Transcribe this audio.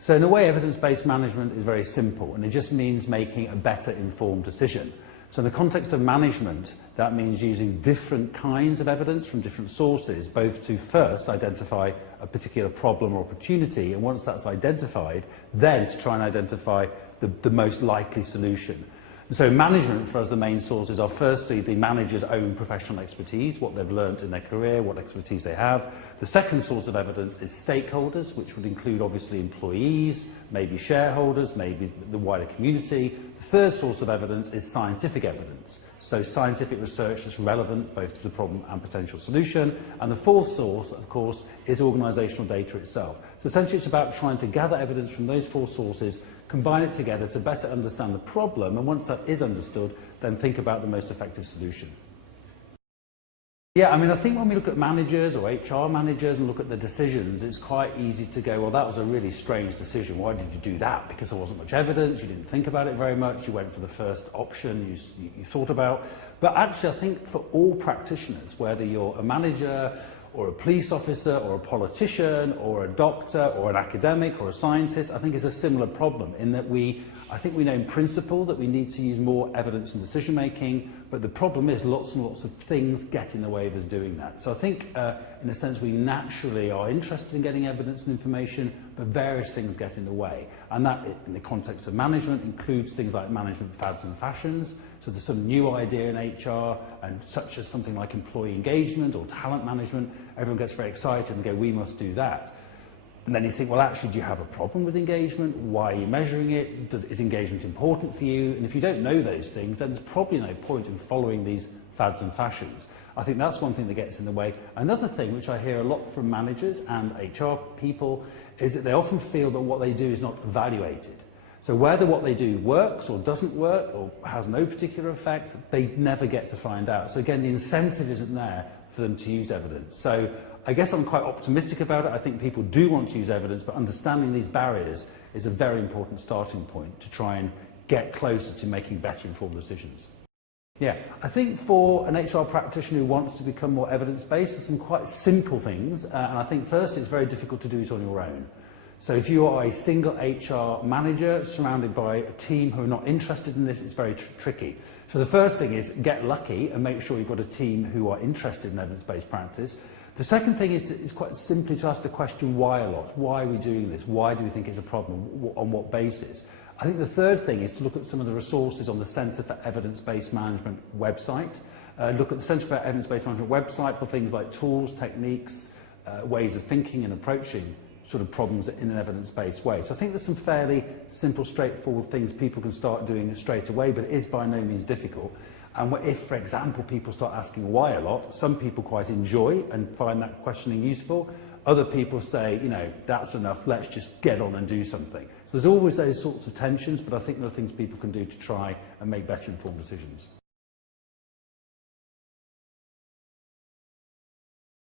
So in a way, evidence-based management is very simple, and it just means making a better informed decision. So in the context of management, that means using different kinds of evidence from different sources, both to first identify a particular problem or opportunity, and once that's identified, then to try and identify the most likely solution. And so management, for us, the main sources are firstly the manager's own professional expertise, what they've learnt in their career, what expertise they have. The second source of evidence is stakeholders, which would include obviously employees, maybe shareholders, maybe the wider community. The third source of evidence is scientific evidence. So scientific research that's relevant both to the problem and potential solution. And the fourth source, of course, is organisational data itself. So essentially it's about trying to gather evidence from those four sources, combine it together to better understand the problem, and once that is understood, then think about the most effective solution. Yeah, I mean, I think when we look at managers or HR managers and look at the decisions, it's quite easy to go, well, that was a really strange decision. Why did you do that? Because there wasn't much evidence, you didn't think about it very much, you went for the first option you thought about. But actually, I think for all practitioners, whether you're a manager or a police officer or a politician or a doctor or an academic or a scientist, I think it's a similar problem in that I think we know in principle that we need to use more evidence in decision making, but the problem is lots and lots of things get in the way of us doing that. So I think in a sense we naturally are interested in getting evidence and information, but various things get in the way. And that, in the context of management, includes things like management fads and fashions. So there's some new idea in HR, and such as something like employee engagement or talent management. Everyone gets very excited and go, we must do that. And then you think, well, actually, do you have a problem with engagement? Why are you measuring it? Is engagement important for you? And if you don't know those things, then there's probably no point in following these fads and fashions. I think that's one thing that gets in the way. Another thing, which I hear a lot from managers and HR people, is that they often feel that what they do is not evaluated. So whether what they do works or doesn't work or has no particular effect, they never get to find out. So again, the incentive isn't there for them to use evidence. So I guess I'm quite optimistic about it. I think people do want to use evidence, but understanding these barriers is a very important starting point to try and get closer to making better informed decisions. Yeah, I think for an HR practitioner who wants to become more evidence-based, there's some quite simple things, and I think first it's very difficult to do it on your own. So if you are a single HR manager surrounded by a team who are not interested in this, it's very tricky. So the first thing is get lucky and make sure you've got a team who are interested in evidence-based practice. The second thing is quite simply to ask the question why a lot. Why are we doing this? Why do we think it's a problem? On what basis? I think the third thing is to look at some of the resources on the Centre for Evidence-Based Management website. Look at the Centre for Evidence-Based Management website for things like tools, techniques, ways of thinking and approaching sort of problems in an evidence-based way. So I think there's some fairly simple, straightforward things people can start doing straight away, but it is by no means difficult. And if, for example, people start asking why a lot, some people quite enjoy and find that questioning useful. Other people say, you know, that's enough, let's just get on and do something. So there's always those sorts of tensions, but I think there are things people can do to try and make better informed decisions.